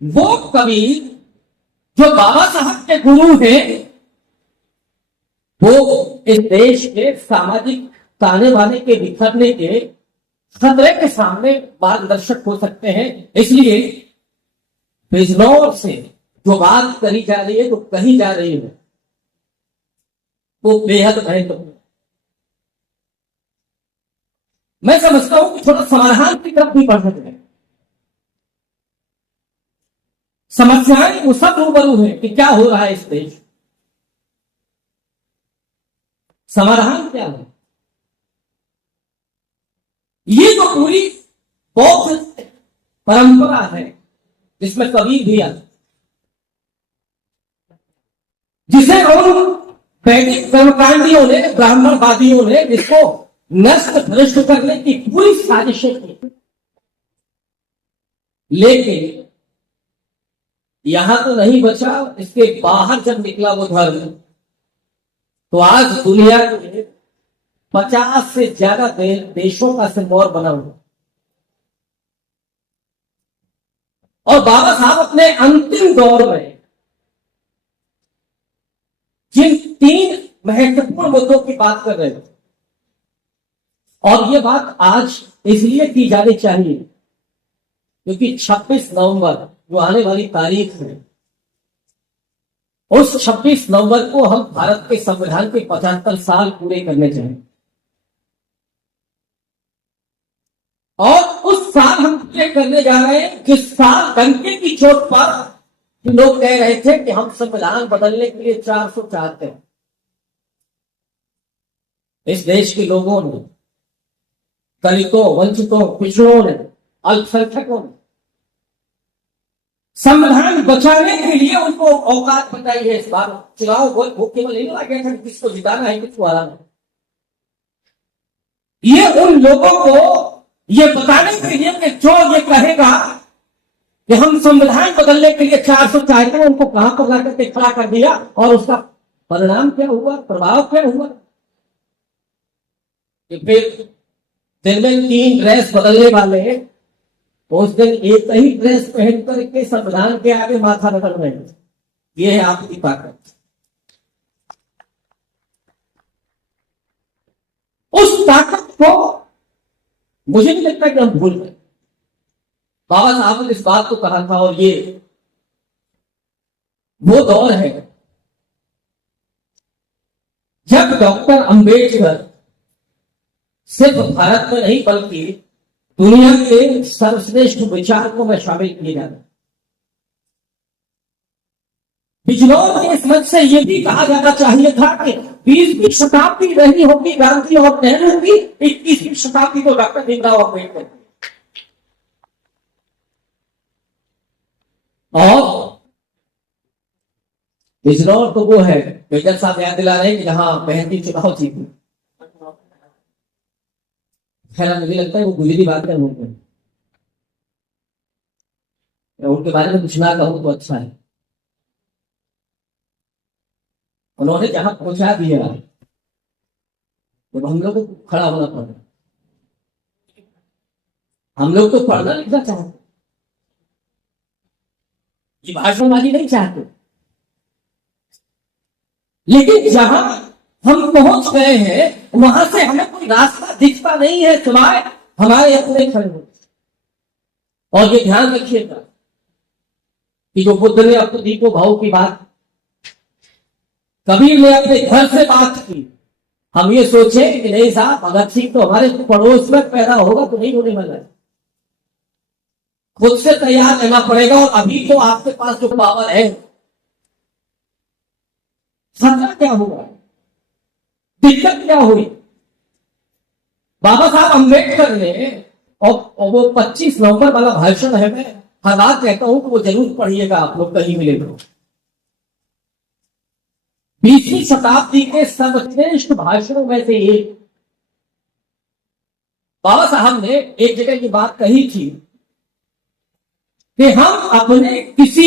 वो कबीर जो बाबा साहब के गुरु हैं, वो इस देश के सामाजिक ताने बाने के बिखरने के खतरे के सामने मार्गदर्शक हो सकते हैं। इसलिए बिजनौर से जो बात करी जा रही है, जो कही जा रही है, वो बेहद महत्वपूर्ण। मैं समझता हूं कि थोड़ा समाधान की तरफ भी बढ़ सकते हैं। समस्याएं वो सब रूबरू है कि क्या हो रहा है इस देश, समाधान क्या है। ये जो पूरी बौद्ध परंपरा है जिसमें कबीर भी आता, जिसे उन वैदिक कर्मकांडियों ने, ब्राह्मणवादियों ने, जिसको नष्ट भ्रष्ट करने की पूरी साजिशें की, लेकिन यहां तो नहीं बचा। इसके बाहर जब निकला वो धर्म, तो आज दुनिया के 50 से ज्यादा देशों का सिंबल बना हुआ। और बाबा साहब अपने अंतिम दौर में जिन 3 महत्वपूर्ण मुद्दों की बात कर रहे थे, और ये बात आज इसलिए की जानी चाहिए क्योंकि 26 नवंबर जो आने वाली तारीख है, उस 26 नवंबर को हम भारत के संविधान के 75 साल पूरे करने चाहिए। और उस साल हम पूरे करने जा रहे हैं जिस साल डंके की चोट पर लोग कह रहे थे कि हम संविधान बदलने के लिए 400 चाहते हैं। इस देश के लोगों ने, दलितों, वंचितों, पिछड़ों ने, अल्पसंख्यकों ने संविधान बचाने के लिए उनको औकात बताई है। इस बार चुनाव वो केवल नहीं लगा गया था किसको जिताना है, किसको हराना है। ये उन लोगों को ये बताने के लिए कि जो ये कहेगा कि हम संविधान बदलने के लिए 400 चाहते हैं, उनको कहां पर लाकर के खड़ा कर दिया और उसका परिणाम क्या हुआ, प्रभाव क्या हुआ। कि फिर दिन में 3 ड्रेस बदलने वाले उस दिन एक ही ड्रेस पहन करके संविधान के आगे माथा रगड़ रहे हैं। ये है आपकी ताकत। उस ताकत को मुझे नहीं लगता कि हम भूल गए। बाबा साहब ने इस बात को कहा था, और ये वो दौर है जब डॉक्टर अंबेडकर सिर्फ भारत में नहीं बल्कि दुनिया के सर्वश्रेष्ठ विचारकों में शामिल किए जाते। बिजनौर के इस मंच से यह भी कहा जाना चाहिए था कि 20वीं शताब्दी रही होगी गांधी और नेहरू की, 21वीं शताब्दी को डॉक्टर भीमराव अम्बेडकर। और बिजनौर तो वो है, मेजर साहब याद दिला रहे हैं कि जहां बहन चुनाव जीती। खैर मुझे लगता है वो गुजरी बात है, उनके बारे में कुछ ना कहूं तो अच्छा है। उन्होंने जहां पहुंचा दिया तो हम लोग को खड़ा होना पड़ा। हम लोग तो पढ़ना लिखना चाहते, ये भाषणबाजी नहीं चाहते, लेकिन जहां हम पहुंच गए हैं वहां से हमें कोई रास्ता दिखता नहीं है सिवाय हमारे अपने खड़े हो। और ये ध्यान रखिएगा कि जो बुद्ध ने अपने दीपो भाव की बात, कबीर ने अपने घर से बात की, हम ये सोचे कि नहीं साहब भगत सिंह तो हमारे पड़ोस में पैदा होगा तो नहीं होने वाला है, खुद से तैयार रहना पड़ेगा। और अभी तो आपके पास जो पावर है, खतरा क्या हुआ, दिक्कत क्या हुई। बाबा साहब अम्बेडकर ने, और वो 25 नवंबर वाला भाषण है, मैं हर बात कहता हूं कि वो जरूर पढ़िएगा, आप लोग कहीं मिले तो। 20वीं शताब्दी के सर्वश्रेष्ठ भाषणों में से एक। बाबा साहब ने एक जगह की बात कही थी कि हम अपने किसी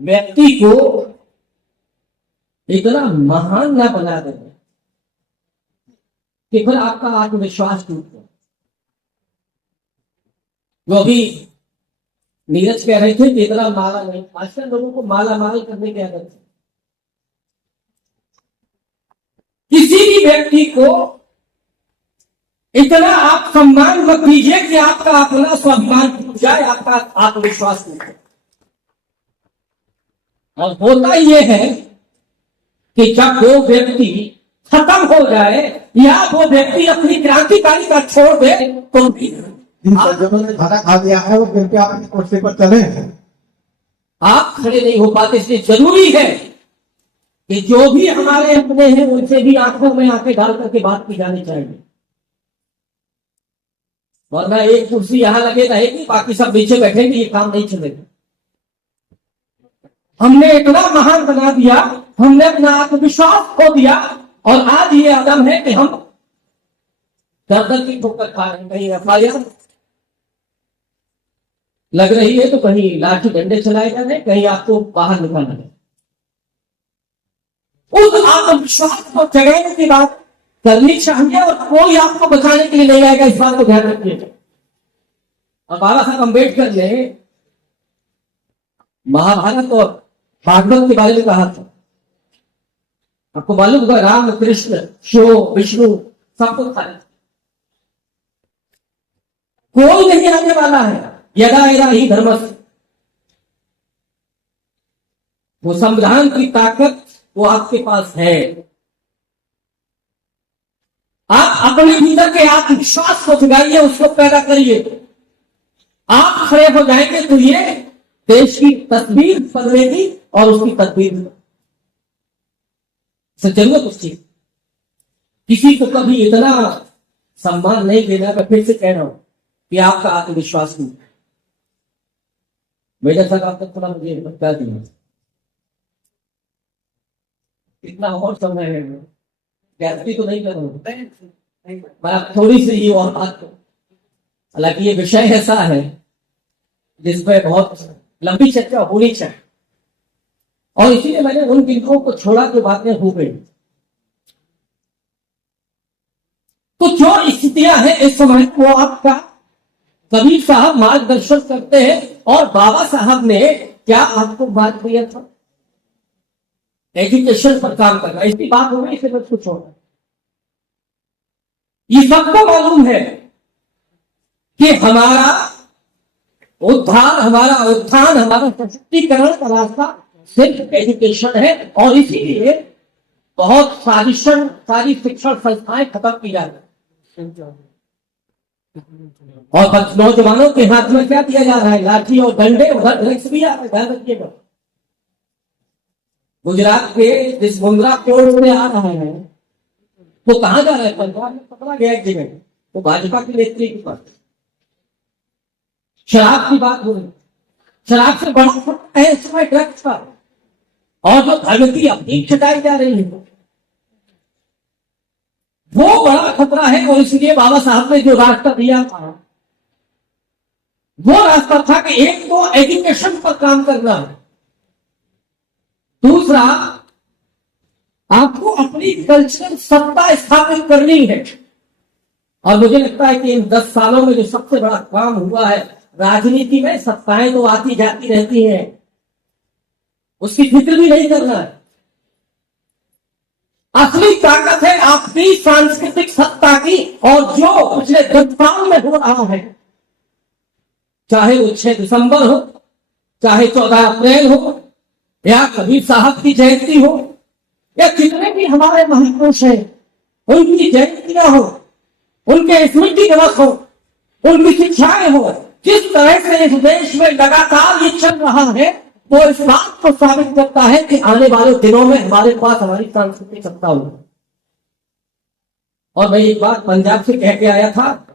व्यक्ति को इतना महान ना बना दें कि फिर आपका आत्मविश्वास टूट जाए। वो भी नीरज कह रहे थे कि इतना माला नहीं, आजकल लोगों को माला माल करने की आदत है। किसी भी व्यक्ति को इतना आप सम्मान मत दीजिए कि आपका अपना स्वाभिमान टूट जाए, आपका आत्मविश्वास टूट जाए। और होता यह है कि जब वो व्यक्ति खत्म हो जाए या वो व्यक्ति अपनी क्रांतिकारी का छोड़ दे तो जिन सज्जनों ने खाना खा लिया है वो फिर आपके कुर्सी पर चले हैं। आप खड़े नहीं हो पाते। इसलिए जरूरी है कि जो भी हमारे अपने हैं उनसे भी आंखों में आंखें डाल करके बात की जानी चाहिए, वरना एक कुर्सी यहां लगे रहेगी, बाकी सब नीचे बैठेंगे, ये काम नहीं चलेगा। हमने इतना महान बना दिया, हमने अपना आत्मविश्वास खो दिया, और आज ये आदम है कि हम दर की ठोकर खा रहे हैं। कहीं एफआईआर लग रही है तो कहीं लाठी डंडे चलाए जा रहे, कहीं आपको बाहर निकालना है। उस आत्मविश्वास को जगाने की बात करनी चाहिए और कोई आपको बचाने के लिए नहीं आएगा, इस बात को ध्यान रखिए। और बाबा साहब अम्बेडकर ने महाभारत और भागवत के बारे में कहा था। आपको मालूम होगा, राम कृष्ण शिव विष्णु सब कुछ था। कोई नहीं आने वाला है यदा यदा ही धर्मस्य। वो संविधान की ताकत वो आपके पास है। आप अपने भीतर के आत्मविश्वास को जगाइए, उसको पैदा करिए। आप खड़े हो जाएंगे तो ये देश की तस्वीर बदलेगी और उसकी तस्वीर से जरूरत उसकी। किसी को कभी इतना सम्मान नहीं देना। मैं फिर से कह रहा हूं कि आपका आत्मविश्वास नहीं। मेजर साहब आप तक थोड़ा मुझे बता दिया इतना और समय है, गैरती तो नहीं करूंगा, मैं थोड़ी सी ही और बात करूं। हालांकि ये विषय ऐसा है जिसमें बहुत लंबी चर्चा होनी चाहिए, और इसीलिए मैंने उन बिंदुओं को छोड़ा जो बातें हो गई। तो जो स्थितियां हैं इस समय वो आपका कबीर साहब मार्गदर्शन करते हैं। और बाबा साहब ने क्या आपको बात किया था, एजुकेशन पर काम करना, इसकी बात हो गई, इसे बस कुछ होगा। ये सबको मालूम है कि हमारा उद्धार, हमारा उत्थान, हमारा सशक्तिकरण का रास्ता सिर्फ एजुकेशन है। और इसीलिए बहुत सारी शिक्षण संस्थाएं खत्म की जा रही। और नौजवानों के हाथ में क्या दिया जा रहा है, लाठी और डंडे, उधर ड्रग्स भी आ रहा है, ध्यान रखिएगा। गुजरात के जिस मुंद्रा कोर्ट में आ रहा है वो कहां जा रहा है, पंजाब में पकड़ा गया एक जगह, वो भाजपा के नेत्री के पास। शराब की बात हो रही, शराब से बड़ा खतरा है इस समय ड्रग्स का, और जो धर्म की अपील छटाई जा रही है वो बड़ा खतरा है। और इसलिए बाबा साहब ने जो रास्ता दिया था वो रास्ता था कि एक तो एजुकेशन पर काम करना है, दूसरा आपको अपनी कल्चरल सत्ता स्थापित करनी है। और मुझे लगता है कि इन 10 सालों में जो सबसे बड़ा काम हुआ है, राजनीति में सत्ताएं तो आती जाती रहती हैं, उसकी फिक्र भी नहीं करना है। असली ताकत है आपकी सांस्कृतिक सत्ता की, और जो पिछले 10 साल में हो रहा है, चाहे वो 6 दिसंबर हो, चाहे 14 अप्रैल हो, या कबीर साहब की जयंती हो, या जितने भी हमारे महापुरुष हैं उनकी जयंतियां हो, उनके स्मृति दिवस हो, उनकी शिक्षाएं हो, जिस तरह से इस देश में लगातार ये चल रहा है वो इस बात को साबित करता है कि आने वाले दिनों में हमारे पास हमारी सांस्कृतिक सत्ता होगी। और मैं एक बात पंजाब से कह के आया था,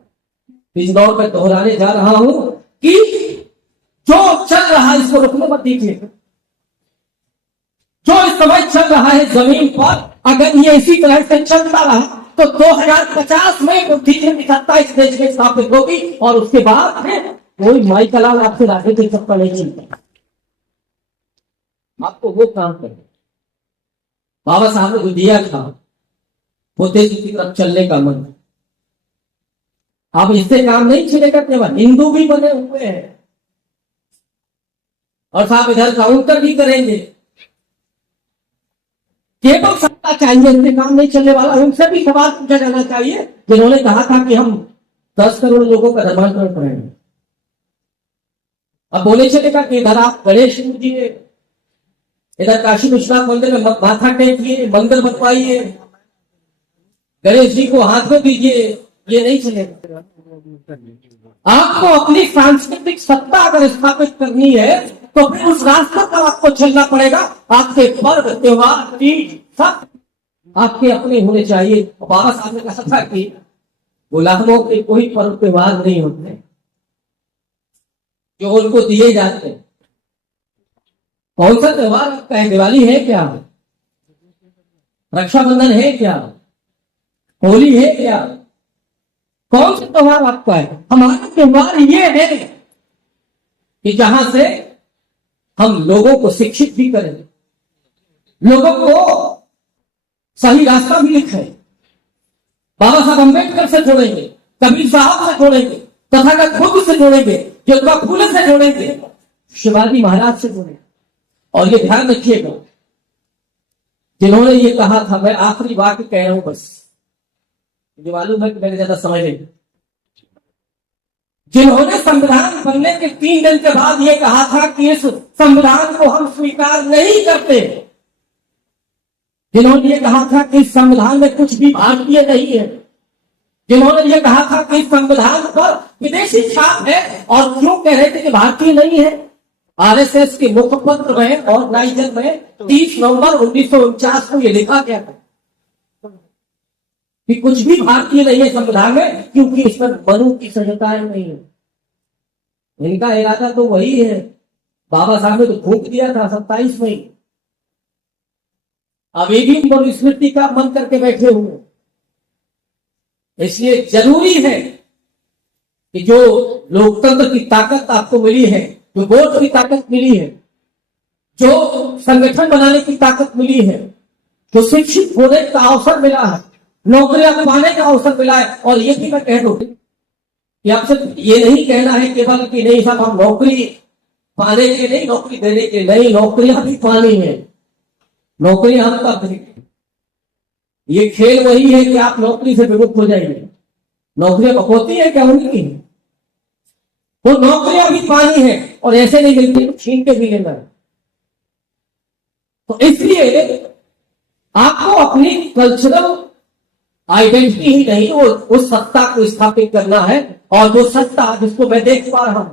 इस दौर में दोहराने जा रहा हूं कि जो चल रहा है इसको रुकने मत दीजिए। जो इस समय चल रहा है जमीन पर, अगर ये इसी तरह से चलता रहा तो 2050 में बुद्धिजीवी सत्ता इस देश में स्थापित होगी, और उसके बाद कोई माई का लाल आपसे राजनीतिक चक्कर नहीं चलता, आपको वो काम करना। बाबा साहब ने जो दिया था वो देश की तरफ चलने का मन। अब इससे काम नहीं चलेगा, केवल हिंदू भी बने हुए हैं और साहब इधर काउंटर भी करेंगे, केवल सत्ता चाहिए, इससे काम नहीं चलने वाला। उनसे भी सवाल पूछा जाना चाहिए जिन्होंने कहा था कि हम 10 करोड़ लोगों का धर्मांतरण करेंगे। अब बोले चलेगा कि इधर आप गणेश पूजिए, इधर काशी विश्वनाथ मंदिर में माथा टेकिए, मंदिर बनवाइए, गणेश जी को हाथ में दीजिए, ये नहीं चलेगा। आपको अपनी सांस्कृतिक सत्ता अगर स्थापित करनी है तो फिर उस रास्ते पर आपको चलना पड़ेगा। आपके पर्व त्योहार तीज सब आपके अपने होने चाहिए। बाबा साहब ने कहा था कि गुलामों के कोई पर्व त्योहार नहीं होते जो उनको दिए जाते हैं। कौन सा त्योहार आपका है? दिवाली है क्या? रक्षाबंधन है क्या? होली है क्या? कौन सा त्योहार आपका है? हमारा त्योहार ये है कि जहां से हम लोगों को शिक्षित भी करें, लोगों को सही रास्ता भी दिखाएं। बाबा साहब अम्बेडकर से जोड़ेंगे, कबीर साहब से जोड़ेंगे, तथागत बुद्ध से जोड़ेंगे, ज्योतिबा फूले से जोड़ेंगे, शिवाजी महाराज से जोड़ेंगे। और ये ध्यान रखिएगा, जिन्होंने ये कहा था, मैं आखिरी वाक्य कह रहा हूं बस, मुझे मालूम है कि मैंने ज्यादा समझ नहीं, जिन्होंने संविधान बनने के 3 दिन के बाद यह कहा था कि इस संविधान को हम स्वीकार नहीं करते, जिन्होंने ये कहा था कि इस संविधान में कुछ भी भारतीय नहीं है, जिन्होंने ये कहा था कि इस संविधान पर विदेशी छाप है, और क्यों कह रहे थे कि भारतीय नहीं है? आरएसएस के मुखपत्र में और नाइजर में 30 नवंबर 1949 को यह लिखा गया था कि कुछ भी भारतीय नहीं है संविधान में, क्योंकि इसमें मनु की संहिताएं नहीं है। इनका इरादा तो वही है, बाबा साहब ने तो फूंक दिया था 27 में। अब ये भी मनुस्मृति का मन करके बैठे हुए, इसलिए जरूरी है कि जो लोकतंत्र की ताकत आपको मिली है, जो वोट की ताकत मिली है, जो संगठन बनाने की ताकत मिली है, जो शिक्षित होने का अवसर मिला है, नौकरियां पाने का अवसर मिला है। और ये भी मैं कह दूं कि आपसे ये नहीं कहना है केवल कि नहीं साहब हम नौकरी पाने के नहीं, नौकरी देने के नहीं, नौकरियां भी पानी है, नौकरियां हम कब देंगे? ये खेल वही है कि आप नौकरी से विमुख हो जाएंगे। नौकरियां होती है क्या? उनकी वो नौकरियां भी पानी है, और ऐसे नहीं मिलती, छीन के भी लेना है। तो इसलिए आपको अपनी कल्चरल आइडेंटिटी ही नहीं, वो उस सत्ता को स्थापित करना है। और जो सत्ता जिसको मैं देख पा रहा हूं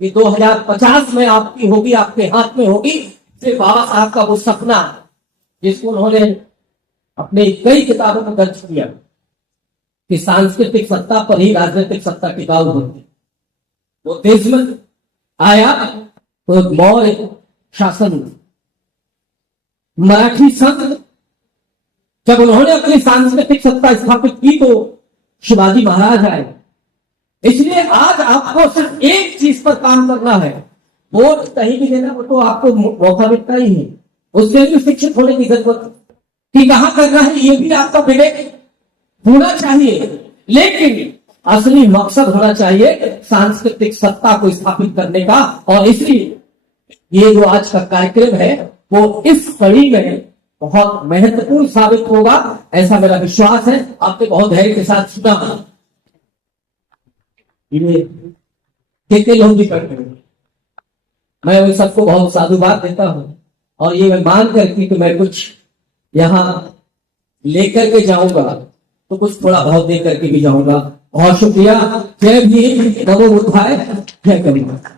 कि 2050 में आपकी होगी, आपके हाथ में होगी, सिर्फ बाबा साहब का वो सपना जिसको उन्होंने अपने कई किताबों में दर्ज किया कि सांस्कृतिक सत्ता पर ही राजनीतिक सत्ता टिकाऊ होती। वो देश में आया तो मौर्य शासन, मराठी संघ, जब उन्होंने अपनी सांस्कृतिक सत्ता स्थापित की तो शिवाजी महाराज आए। इसलिए आज आपको सिर्फ एक चीज पर काम करना है, वोट कहीं भी देना, वो तो आपको मौका मिलता ही है, उससे भी शिक्षित होने की जरूरत है कि कहां करना है, ये भी आपका विवेक होना चाहिए। लेकिन असली मकसद होना चाहिए सांस्कृतिक सत्ता को स्थापित करने का। और इसलिए ये जो आज का कार्यक्रम है वो इस कड़ी में बहुत महत्वपूर्ण साबित होगा, ऐसा मेरा विश्वास है। आपने बहुत धैर्य के साथ सुना, कितने लोग भी करते हैं, मैं उन सबको बहुत साधुवाद देता हूं। और ये मैं मान करके कि मैं कुछ यहां लेकर के जाऊंगा तो कुछ थोड़ा भाव दे करके भी जाऊंगा। बहुत शुक्रिया। जय भीम, नमो बुद्धाय, जय कबीर।